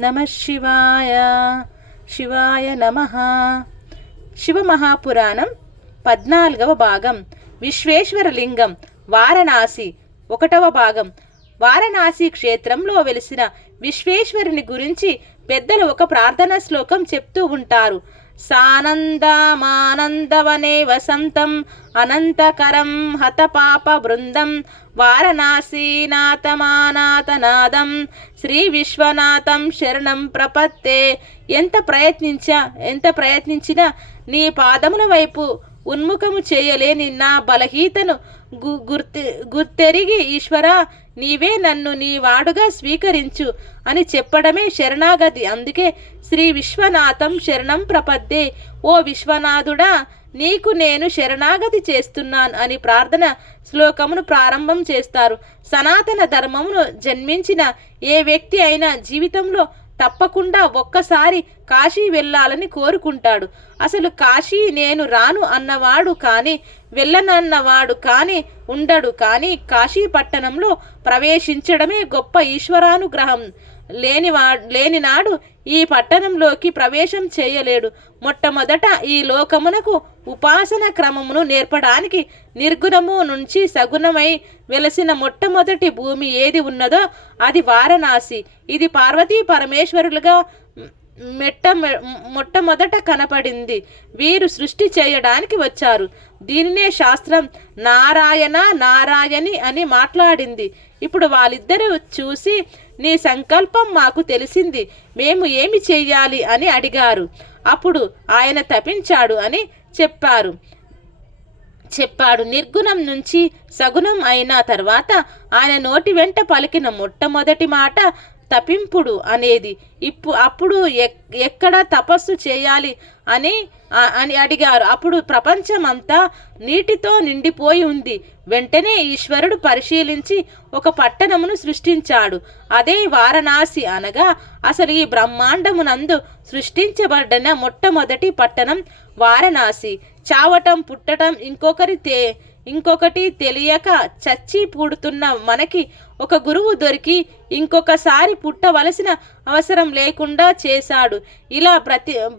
నమః శివాయ. శివాయ నమః. శివమహాపురాణం 14వ భాగం. విశ్వేశ్వరలింగం, వారణాసి. 1వ భాగం. వారణాసి క్షేత్రంలో వెలిసిన విశ్వేశ్వరుని గురించి పెద్దలు ఒక ప్రార్థనా శ్లోకం చెప్తూ ఉంటారు. సానందమానందవనే వసంతం అనంతకరం హతపాప బృందం వారణాసీనాథమానాథనాదం శ్రీ విశ్వనాథం శరణం ప్రపత్తే. ఎంత ప్రయత్నించినా నీ పాదముల వైపు ఉన్ముఖము చేయలేని నా బలహీతను గుర్తెరిగి ఈశ్వరా, నీవే నన్ను నీ వాడుగా స్వీకరించు అని చెప్పడమే శరణాగతి. అందుకే శ్రీ విశ్వనాథం శరణం ప్రపద్దే. ఓ విశ్వనాథుడా, నీకు నేను శరణాగతి చేస్తున్నాను అని ప్రార్థన శ్లోకమును ప్రారంభం చేస్తారు. సనాతన ధర్మమును జన్మించిన ఏ వ్యక్తి అయినా జీవితంలో తప్పకుండా ఒక్కసారి కాశీ వెళ్ళాలని కోరుకుంటాడు. అసలు కాశీ నేను రాను అన్నవాడు కానీ, వెళ్ళనన్నవాడు కానీ ఉండడు. కానీ కాశీ పట్టణంలో ప్రవేశించడమే గొప్ప ఈశ్వరానుగ్రహం. లేనినాడు ఈ పట్టణంలోకి ప్రవేశం చేయలేడు. మొట్టమొదట ఈ లోకమునకు ఉపాసన క్రమమును నేర్పడానికి నిర్గుణము నుంచి సగుణమై వెలసిన మొట్టమొదటి భూమి ఏది ఉన్నదో అది వారణాసి. ఇది పార్వతీ పరమేశ్వరులుగా మొట్టమొదట కనపడింది. వీరు సృష్టి చేయడానికి వచ్చారు. దీనినే శాస్త్రం నారాయణ నారాయణి అని మాట్లాడింది. ఇప్పుడు వాళ్ళిద్దరూ చూసి, నీ సంకల్పం మాకు తెలిసింది, మేము ఏమి చెయ్యాలి అని అడిగారు. అప్పుడు ఆయన తపించాడు అని చెప్పాడు. నిర్గుణం నుంచి సగుణం అయిన తర్వాత ఆయన నోటి వెంట పలికిన మొట్టమొదటి మాట తపింపుడు అనేది. అప్పుడు ఎక్కడ తపస్సు చేయాలి అని అడిగారు. అప్పుడు ప్రపంచమంతా నీటితో నిండిపోయి ఉంది. వెంటనే ఈశ్వరుడు పరిశీలించి ఒక పట్టణమును సృష్టించాడు. అదే వారణాసి. అనగా అసలు ఈ బ్రహ్మాండమునందు సృష్టించబడిన మొట్టమొదటి పట్టణం వారణాసి. చావటం, పుట్టడం, ఇంకొకటి తెలియక చచ్చి పుడుతున్న మనకి ఒక గురువు దొరికి ఇంకొకసారి పుట్టవలసిన అవసరం లేకుండా చేశాడు. ఇలా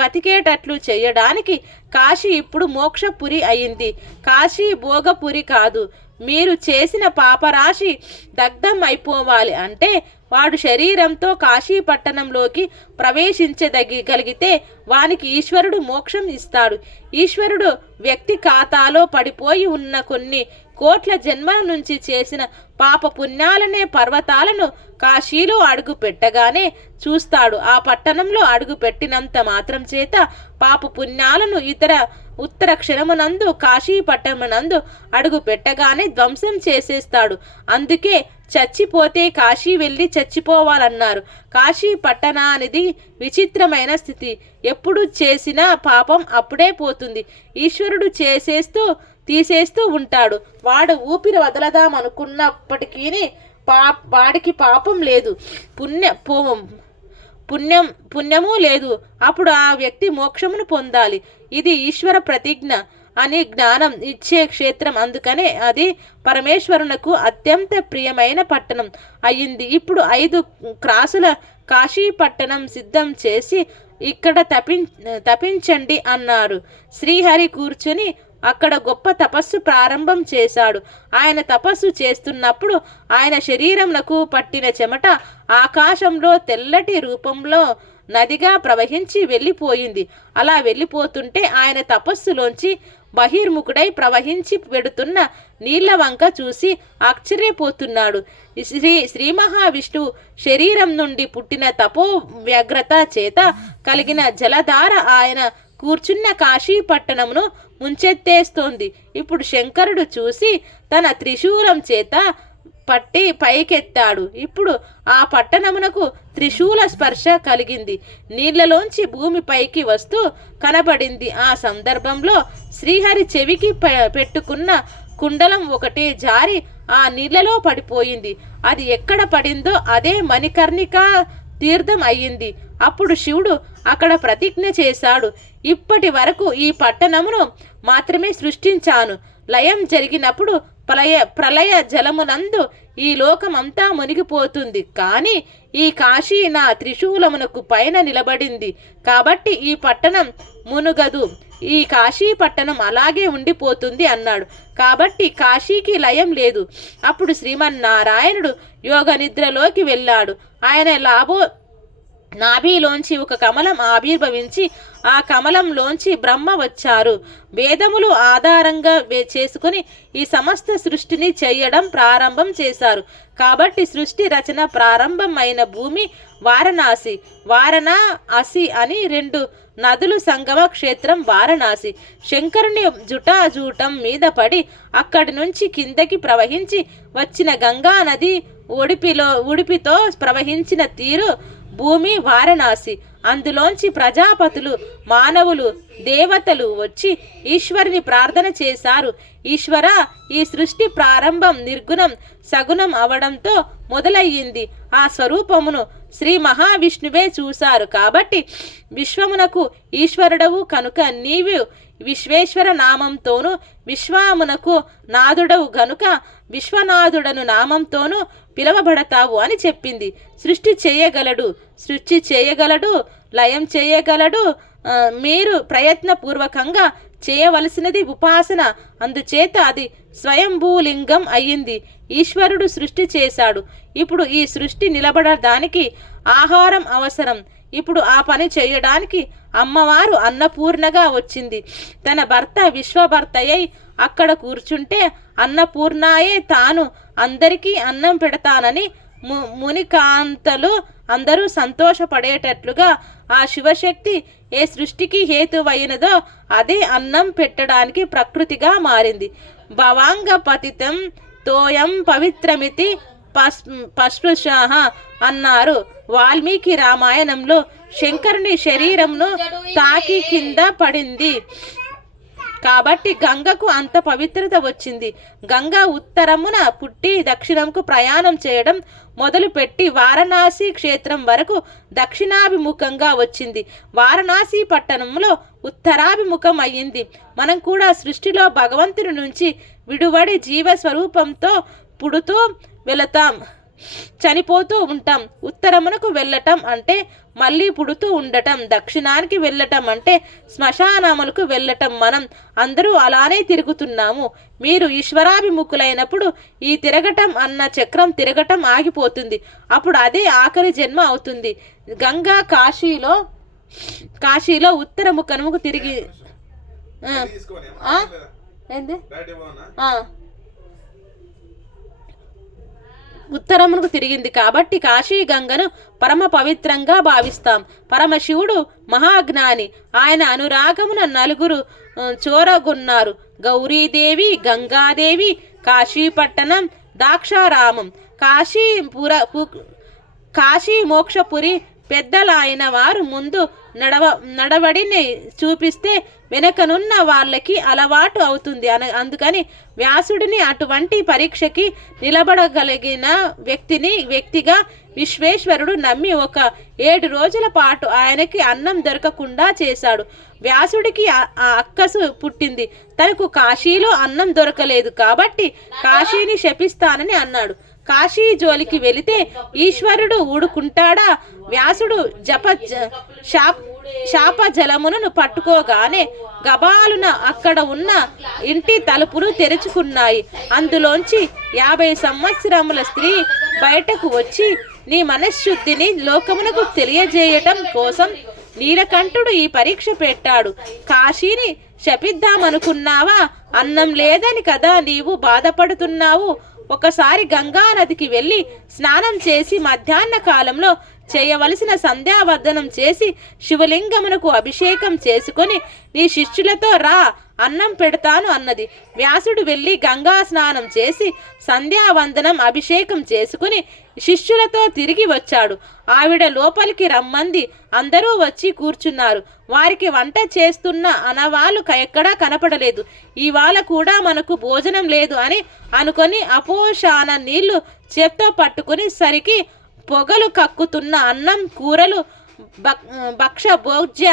బతికేటట్లు చేయడానికి కాశీ ఇప్పుడు మోక్షపురి అయింది. కాశీ భోగపురి కాదు. మీరు చేసిన పాపరాశి దగ్ధం అయిపోవాలి అంటే వాడు శరీరంతో కాశీ పట్టణంలోకి ప్రవేశించగలిగితే వానికి ఈశ్వరుడు మోక్షం ఇస్తాడు. ఈశ్వరుడు వ్యక్తి ఖాతాలో పడిపోయి ఉన్న కొన్ని కోట్ల జన్మల నుంచి చేసిన పాప పుణ్యాలనే పర్వతాలను కాశీలో అడుగు పెట్టగానే చూస్తాడు. ఆ పట్టణంలో అడుగు పెట్టినంత మాత్రం చేత పాప పుణ్యాలను ఉత్తర క్షణమునందు కాశీ పట్టణమునందు అడుగు పెట్టగానే ధ్వంసం చేసేస్తాడు. అందుకే చచ్చిపోతే కాశీ వెళ్ళి చచ్చిపోవాలన్నారు. కాశీ పట్టణానిది విచిత్రమైన స్థితి. ఎప్పుడు చేసినా పాపం అప్పుడే పోతుంది. ఈశ్వరుడు తీసేస్తూ ఉంటాడు. వాడు ఊపిరి వదలదామనుకున్నప్పటికీ వాడికి పాపం లేదు, పుణ్యము లేదు. అప్పుడు ఆ వ్యక్తి మోక్షమును పొందాలి. ఇది ఈశ్వర ప్రతిజ్ఞ అని జ్ఞానం ఇచ్చే క్షేత్రం. అందుకనే అది పరమేశ్వరునకు అత్యంత ప్రియమైన పట్టణం అయ్యింది. ఇప్పుడు 5 క్రాసుల కాశీ పట్టణం సిద్ధం చేసి ఇక్కడ తపించండి అన్నారు. శ్రీహరి కూర్చుని అక్కడ గొప్ప తపస్సు ప్రారంభం చేశాడు. ఆయన తపస్సు చేస్తున్నప్పుడు ఆయన శరీరంకు పట్టిన చెమట ఆకాశంలో తెల్లటి రూపంలో నదిగా ప్రవహించి వెళ్ళిపోయింది. అలా వెళ్ళిపోతుంటే ఆయన తపస్సులోంచి బహిర్ముఖుడై ప్రవహించి పెడుతున్న నీళ్ల వంక చూసి ఆశ్చర్యపోతున్నాడు. శ్రీ మహావిష్ణువు శరీరం నుండి పుట్టిన తపో వ్యగ్రత చేత కలిగిన జలధార ఆయన కూర్చున్న కాశీ పట్టణమును ముంచెత్తేస్తోంది. ఇప్పుడు శంకరుడు చూసి తన త్రిశూలం చేత పట్టి పైకెత్తాడు. ఇప్పుడు ఆ పట్టణమునకు త్రిశూల స్పర్శ కలిగింది. నీళ్లలోంచి భూమి పైకి వస్తూ కనబడింది. ఆ సందర్భంలో శ్రీహరి చెవికి పెట్టుకున్న కుండలం ఒకటి జారి ఆ నీళ్లలో పడిపోయింది. అది ఎక్కడ పడిందో అదే మణికర్ణికా తీర్థం అయ్యింది. అప్పుడు శివుడు అక్కడ ప్రతిజ్ఞ చేశాడు, ఇప్పటి వరకు ఈ పట్టణమును మాత్రమే సృష్టించాను. లయం జరిగినప్పుడు ప్రళయ జలమునందు ఈ లోకమంతా మునిగిపోతుంది. కానీ ఈ కాశీ నా త్రిశూలమునకు పైన నిలబడింది కాబట్టి ఈ పట్టణం మునుగదు, ఈ కాశీ పట్టణం అలాగే ఉండిపోతుంది అన్నాడు. కాబట్టి కాశీకి లయం లేదు. అప్పుడు శ్రీమన్నారాయణుడు యోగ నిద్రలోకి వెళ్ళాడు. ఆయన నాభిలోంచి ఒక కమలం ఆవిర్భవించి ఆ కమలంలోంచి బ్రహ్మ వచ్చారు. వేదములు ఆధారంగా చేసుకుని ఈ సమస్త సృష్టిని చేయడం ప్రారంభం చేశారు. కాబట్టి సృష్టి రచన ప్రారంభమైన భూమి వారణాసి. వారణాసి అని 2 నదులు సంగమ క్షేత్రం వారణాసి. శంకరుని జుటాజూటం మీద పడి అక్కడి నుంచి కిందకి ప్రవహించి వచ్చిన గంగా నది ఉడిపితో ప్రవహించిన తీరు భూమి వారణాసి. అందులోంచి ప్రజాపతులు, మానవులు, దేవతలు వచ్చి ఈశ్వరుని ప్రార్థన చేశారు. ఈశ్వర, ఈ సృష్టి ప్రారంభం నిర్గుణం సగుణం అవడంతో మొదలయ్యింది. ఆ స్వరూపమును శ్రీ మహావిష్ణువే చూశారు. కాబట్టి విశ్వమునకు ఈశ్వరుడవు కనుక నీవు విశ్వేశ్వర నామంతోనూ విశ్వమునకు నాదుడవు గనుక విశ్వనాథుడను నామంతోనూ పిలవబడతావు అని చెప్పింది. సృష్టి చేయగలడు, లయం చేయగలడు. మీరు ప్రయత్నపూర్వకంగా చేయవలసినది ఉపాసన. అందుచేత అది స్వయంభూలింగం అయ్యింది. ఈశ్వరుడు సృష్టి చేశాడు. ఇప్పుడు ఈ సృష్టి నిలబడడానికి ఆహారం అవసరం. ఇప్పుడు ఆ పని చేయడానికి అమ్మవారు అన్నపూర్ణగా వచ్చింది. తన భర్త విశ్వభర్తయ్యై అక్కడ కూర్చుంటే అన్నపూర్ణాయే తాను అందరికీ అన్నం పెడతానని మునికాంతలు అందరూ సంతోషపడేటట్లుగా ఆ శివశక్తి ఏ సృష్టికి హేతువైనదో అదే అన్నం పెట్టడానికి ప్రకృతిగా మారింది. భవాంగ పతితం తోయం పవిత్రమితి పస్పృశాః అన్నారు వాల్మీకి రామాయణంలో. శంకరుని శరీరంను తాకి కింద పడింది కాబట్టి గంగకు అంత పవిత్రత వచ్చింది. గంగ ఉత్తరమున పుట్టి దక్షిణంకు ప్రయాణం చేయడం మొదలుపెట్టి వారణాసి క్షేత్రం వరకు దక్షిణాభిముఖంగా వచ్చింది. వారణాసి పట్టణంలో ఉత్తరాభిముఖం అయ్యింది. మనం కూడా సృష్టిలో భగవంతుని నుంచి విడువడి జీవస్వరూపంతో పుడుతూ వెళతాం, చనిపోతూ ఉంటాం. ఉత్తరమునకు వెళ్ళటం అంటే మళ్ళీ పుడుతూ ఉండటం, దక్షిణానికి వెళ్ళటం అంటే శ్మశానములకు వెళ్ళటం. మనం అందరూ అలానే తిరుగుతున్నాము. మీరు ఈశ్వరాభిముఖులైనప్పుడు ఈ తిరగటం అన్న చక్రం తిరగటం ఆగిపోతుంది. అప్పుడు అదే ఆఖరి జన్మ అవుతుంది. గంగా కాశీలో ఉత్తరముఖముకు తిరిగి ఏంది ఉత్తరమునకు తిరిగింది కాబట్టి కాశీ గంగను పరమ పవిత్రంగా భావిస్తాం. పరమశివుడు మహాజ్ఞాని. ఆయన అనురాగమున 4 చోరగొన్నారు. గౌరీదేవి, గంగాదేవి, కాశీపట్టణం, దాక్షారామం. కాశీ మోక్షపురి పెద్దలైన వారు ముందు నడవడిని చూపిస్తే వెనకనున్న వాళ్ళకి అలవాటు అవుతుంది. అందుకని వ్యాసుడిని అటువంటి పరీక్షకి నిలబడగలిగిన వ్యక్తిగా విశ్వేశ్వరుడు నమ్మి ఒక 7 రోజుల పాటు ఆయనకి అన్నం దొరకకుండా చేశాడు. వ్యాసుడికి అక్కసు పుట్టింది. తనకు కాశీలో అన్నం దొరకలేదు కాబట్టి కాశీని శపిస్తానని అన్నాడు. కాశీ జోలికి వెళితే ఈశ్వరుడు ఊడుకుంటాడా? వ్యాసుడు శాప జలమును పట్టుకోగానే గబాలున అక్కడ ఉన్న ఇంటి తలుపులు తెరుచుకున్నాయి. అందులోంచి 50 సంవత్సరముల స్త్రీ బయటకు వచ్చి నీ మనశ్శుద్ధిని లోకమునకు తెలియజేయటం కోసం నీలకంఠుడు ఈ పరీక్ష పెట్టాడు. కాశీని శపిద్దామనుకున్నావా? అన్నం లేదని కదా నీవు బాధపడుతున్నావు. ఒకసారి గంగా నదికి వెళ్ళి స్నానం చేసి మధ్యాహ్న కాలంలో చేయవలసిన సంధ్యావందనం చేసి శివలింగమునకు అభిషేకం చేసుకొని నీ శిష్యులతో రా, అన్నం పెడతాను అన్నది. వ్యాసుడు వెళ్ళి గంగా స్నానం చేసి సంధ్యావందనం అభిషేకం చేసుకుని శిష్యులతో తిరిగి వచ్చాడు. ఆవిడ లోపలికి రమ్మంది. అందరూ వచ్చి కూర్చున్నారు. వారికి వంట చేస్తున్న అనవాళ్ళు ఎక్కడా కనపడలేదు. ఇవాళ కూడా మనకు భోజనం లేదు అని అనుకొని అపోషాన నీళ్లు చేత్తో పట్టుకుని సరికి పొగలు కక్కుతున్న అన్నం, కూరలు, భక్ష భోజ్య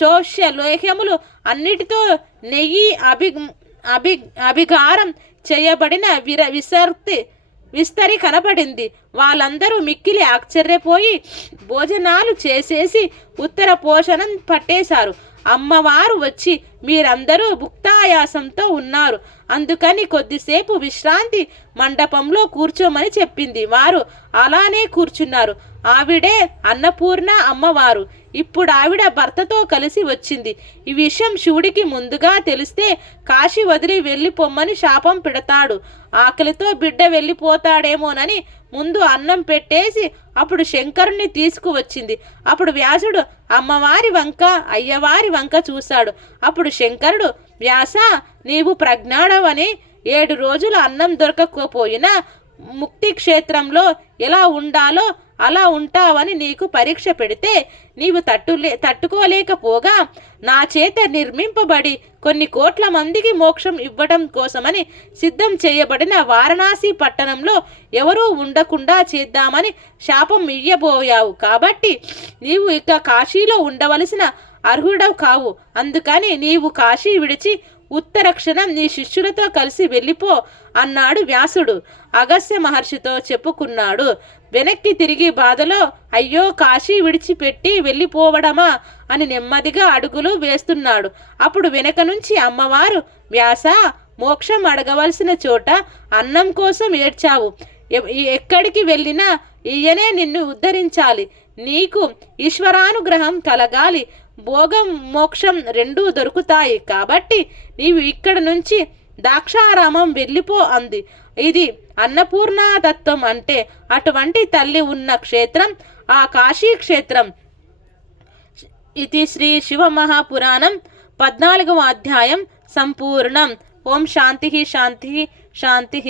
చోష్య లోహ్యములు అన్నిటితో నెయ్యి అభిగారం చేయబడిన విస్తరి కనపడింది. వాళ్ళందరూ మిక్కిలి ఆశ్చర్యపోయి భోజనాలు చేసేసి ఉత్తర పోషణం పట్టేశారు. అమ్మవారు వచ్చి మీరందరూ భుక్తాయాసంతో ఉన్నారు, అందుకని కొద్దిసేపు విశ్రాంతి మండపంలో కూర్చోమని చెప్పింది. వారు అలానే కూర్చున్నారు. ఆవిడే అన్నపూర్ణ అమ్మవారు. ఇప్పుడు ఆవిడ భర్తతో కలిసి వచ్చింది. ఈ విషయం శివుడికి ముందుగా తెలిస్తే కాశీ వదిలి వెళ్ళిపోమ్మని శాపం పెడతాడు. ఆకలితో బిడ్డ వెళ్ళిపోతాడేమోనని ముందు అన్నం పెట్టేసి అప్పుడు శంకరుణ్ణి తీసుకువచ్చింది. అప్పుడు వ్యాసుడు అమ్మవారి వంక అయ్యవారి వంక చూశాడు. అప్పుడు శంకరుడు, వ్యాస, నీవు ప్రజ్ఞాడవని 7 రోజులు అన్నం దొరకకపోయినా ముక్తి క్షేత్రంలో ఎలా ఉండాలో అలా ఉంటావని నీకు పరీక్ష పెడితే నీవు తట్టుకోలేకపోగా నా చేత నిర్మింపబడి కొన్ని కోట్ల మందికి మోక్షం ఇవ్వడం కోసమని సిద్ధం చేయబడిన వారణాసి పట్టణంలో ఎవరూ ఉండకుండా చేద్దామని శాపం ఇయ్యబోయావు. కాబట్టి నీవు ఇక కాశీలో ఉండవలసిన అర్హుడవు కావు. అందుకని నీవు కాశీ విడిచి ఉత్తర క్షణం నీ శిష్యులతో కలిసి వెళ్ళిపో అన్నాడు వ్యాసుడు. అగస్త్య మహర్షితో చెప్పుకున్నాడు. వెనక్కి తిరిగి బాధలో అయ్యో కాశీ విడిచిపెట్టి వెళ్ళిపోవడమా అని నెమ్మదిగా అడుగులు వేస్తున్నాడు. అప్పుడు వెనక నుంచి అమ్మవారు, వ్యాస, మోక్షం అడగవలసిన చోట అన్నం కోసం ఏడ్చావు. ఎక్కడికి వెళ్ళినా ఈయనే నిన్ను ఉద్ధరించాలి. నీకు ఈశ్వరానుగ్రహం కలగాలి. భోగం మోక్షం రెండూ దొరుకుతాయి. కాబట్టి నీవు ఇక్కడ నుంచి దాక్షారామం వెళ్ళిపో అంది. ఇది అన్నపూర్ణాతత్వం అంటే అటువంటి తల్లి ఉన్న క్షేత్రం ఆ కాశీ క్షేత్రం. ఇది శ్రీ శివమహాపురాణం 14వ అధ్యాయం సంపూర్ణం. ఓం శాంతి శాంతి శాంతి.